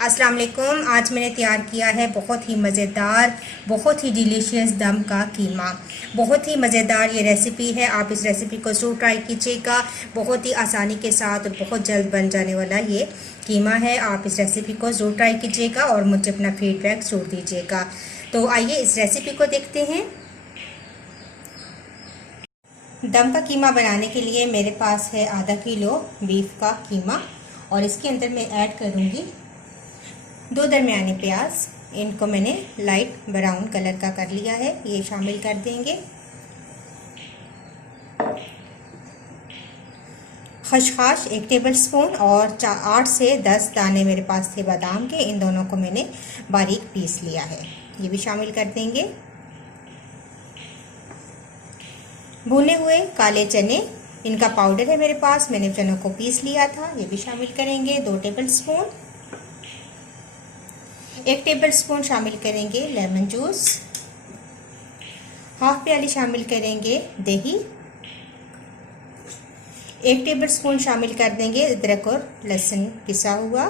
अस्सलाम वालेकुम। आज मैंने तैयार किया है बहुत ही मज़ेदार, बहुत ही डिलीशियस दम का कीमा। बहुत ही मज़ेदार ये रेसिपी है। आप इस रेसिपी को ज़रूर ट्राई कीजिएगा। बहुत ही आसानी के साथ और बहुत जल्द बन जाने वाला ये कीमा है। आप इस रेसिपी को ज़रूर ट्राई कीजिएगा और मुझे अपना फीडबैक ज़रूर दीजिएगा। तो आइए इस रेसिपी को देखते हैं। दम का कीमा बनाने के लिए मेरे पास है आधा किलो बीफ का कीमा और इसके अंदर मैं ऐड करूँगी 2 दरमियाने प्याज। इनको मैंने लाइट ब्राउन कलर का कर लिया है, ये शामिल कर देंगे। खसखस 1 टेबलस्पून और 8 से 10 दाने मेरे पास थे बादाम के, इन दोनों को मैंने बारीक पीस लिया है, ये भी शामिल कर देंगे। भुने हुए काले चने, इनका पाउडर है मेरे पास, मैंने चनों को पीस लिया था, ये भी शामिल करेंगे। 2 टेबलस्पून। 1 टेबलस्पून शामिल करेंगे लेमन जूस। हाफ प्याली शामिल करेंगे दही। 1 टेबलस्पून शामिल कर देंगे अदरक और लहसुन पिसा हुआ।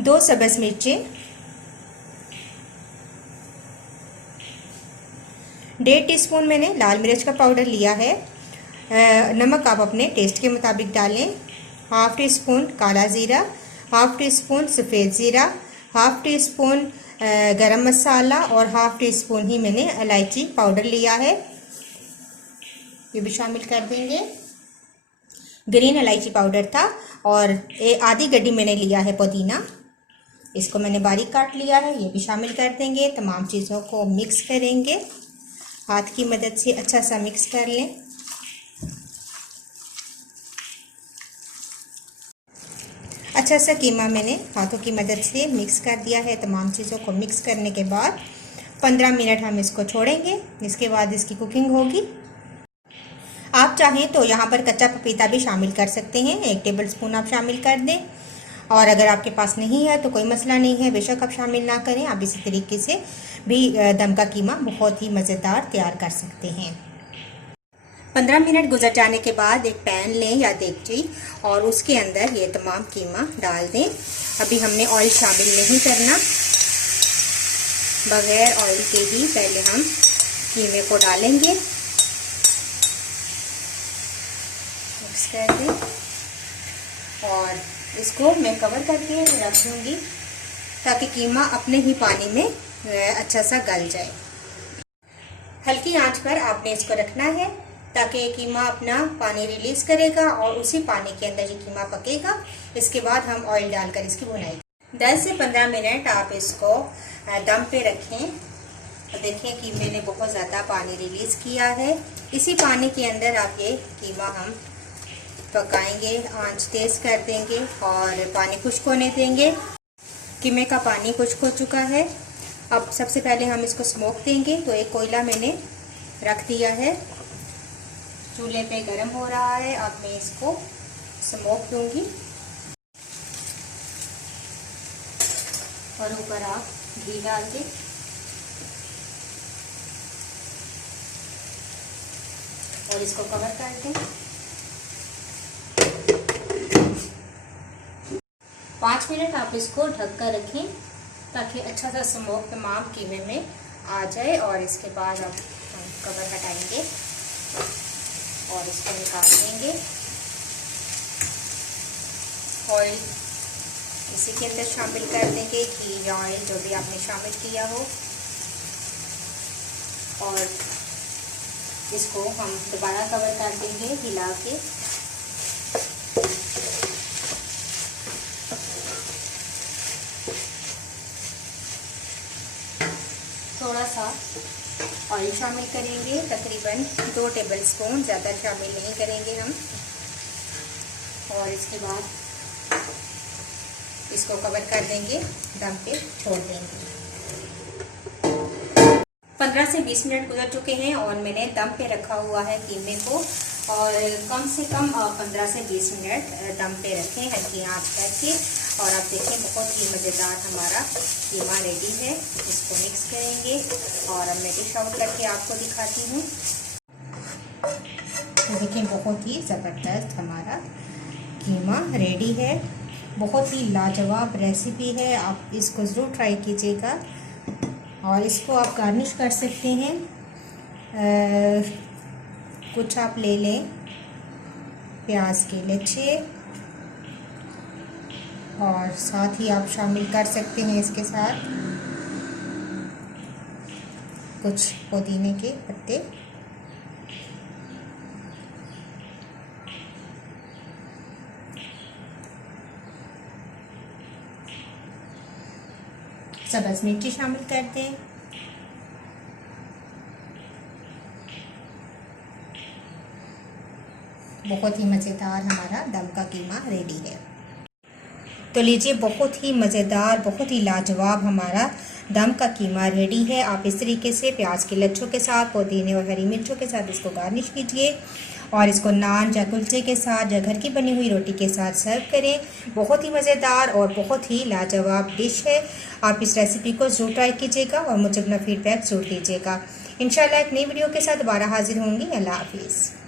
2 सब्ज़ मिर्चें। 1.5 टीस्पून मैंने लाल मिर्च का पाउडर लिया है। नमक आप अपने टेस्ट के मुताबिक डालें। हाफ टी स्पून काला ज़ीरा, हाफ टी स्पून सफ़ेद ज़ीरा, हाफ टी स्पून गरम मसाला और हाफ टी स्पून ही मैंने इलायची पाउडर लिया है, ये भी शामिल कर देंगे। ग्रीन इलायची पाउडर था और आधी गड्डी मैंने लिया है पुदीना, इसको मैंने बारीक काट लिया है, ये भी शामिल कर देंगे। तमाम चीज़ों को मिक्स करेंगे, हाथ की मदद से अच्छा सा मिक्स कर लें। अच्छा सा कीमा मैंने हाथों की मदद से मिक्स कर दिया है। तमाम चीज़ों को मिक्स करने के बाद 15 मिनट हम इसको छोड़ेंगे, इसके बाद इसकी कुकिंग होगी। आप चाहें तो यहाँ पर कच्चा पपीता भी शामिल कर सकते हैं, 1 टेबलस्पून आप शामिल कर दें। और अगर आपके पास नहीं है तो कोई मसला नहीं है, बेशक आप शामिल ना करें। आप इसी तरीके से भी दम का कीमा बहुत ही मज़ेदार तैयार कर सकते हैं। 15 मिनट गुजर जाने के बाद एक पैन लें या देगची और उसके अंदर ये तमाम कीमा डाल दें। अभी हमने ऑयल शामिल नहीं करना, बगैर ऑयल के ही पहले हम कीमे को डालेंगे, मिक्स कर दें और इसको मैं कवर करके रख दूँगी ताकि कीमा अपने ही पानी में अच्छा सा गल जाए। हल्की आंच पर आपने इसको रखना है ताकि कीमा अपना पानी रिलीज करेगा और उसी पानी के अंदर ये कीमा पकेगा। इसके बाद हम ऑयल डालकर इसकी भुनाई 10 से 15 मिनट आप इसको दम पे रखें। तो देखें कीमे ने बहुत ज़्यादा पानी रिलीज़ किया है। इसी पानी के अंदर आप ये कीमा हम पकाएंगे, आंच तेज़ कर देंगे और पानी खुश्क होने देंगे। कीमे का पानी खुश्क हो चुका है। अब सबसे पहले हम इसको स्मोक देंगे। तो एक कोयला मैंने रख दिया है, चूल्हे पे गरम हो रहा है। अब मैं इसको स्मोक दूंगी और ऊपर आप घी डाल दें और इसको कवर कर दें। 5 मिनट आप इसको ढक कर रखें ताकि अच्छा सा स्मोक तमाम कीमे में आ जाए। और इसके बाद अब हम कवर हटाएंगे और इसको निकाल देंगे। ऑयल इसी के अंदर शामिल कर देंगे, घी या ऑयल जो भी आपने शामिल किया हो, और इसको हम दोबारा कवर कर देंगे हिला के। थोड़ा सा ऑयल शामिल करेंगे, तकरीबन 2 टेबलस्पून, ज़्यादा शामिल नहीं करेंगे हम। और इसके बाद इसको कवर कर देंगे, दम पे छोड़ देंगे। 15 से 20 मिनट गुजर चुके हैं और मैंने दम पे रखा हुआ है कीमे को, और कम से कम 15 से 20 मिनट दम पे रखें हल्की आंच करके। और आप देखें बहुत ही मज़ेदार हमारा कीमा रेडी है। इसको मिक्स करेंगे और अब मैं डिश आउट करके आपको दिखाती हूँ। देखें बहुत ही ज़बरदस्त हमारा कीमा रेडी है। बहुत ही लाजवाब रेसिपी है, आप इसको ज़रूर ट्राई कीजिएगा। और इसको आप गार्निश कर सकते हैं, कुछ आप ले लें प्याज के लच्छे और साथ ही आप शामिल कर सकते हैं इसके साथ कुछ पुदीने के पत्ते। सब्ज़ मिर्ची शामिल कर दें। बहुत ही मज़ेदार हमारा दम का कीमा रेडी है। तो लीजिए, बहुत ही मज़ेदार, बहुत ही लाजवाब हमारा दम का कीमा रेडी है। आप इस तरीके से प्याज के लच्छों के साथ, पुदीने और हरी मिर्चों के साथ इसको गार्निश कीजिए और इसको नान या कुलचे के साथ या घर की बनी हुई रोटी के साथ सर्व करें। बहुत ही मज़ेदार और बहुत ही लाजवाब डिश है। आप इस रेसिपी को ज़रूर ट्राई कीजिएगा और मुझे अपना फीडबैक ज़रूर दीजिएगा। इंशाल्लाह एक नई वीडियो के साथ दोबारा हाजिर होंगी। अल्लाह हाफिज़।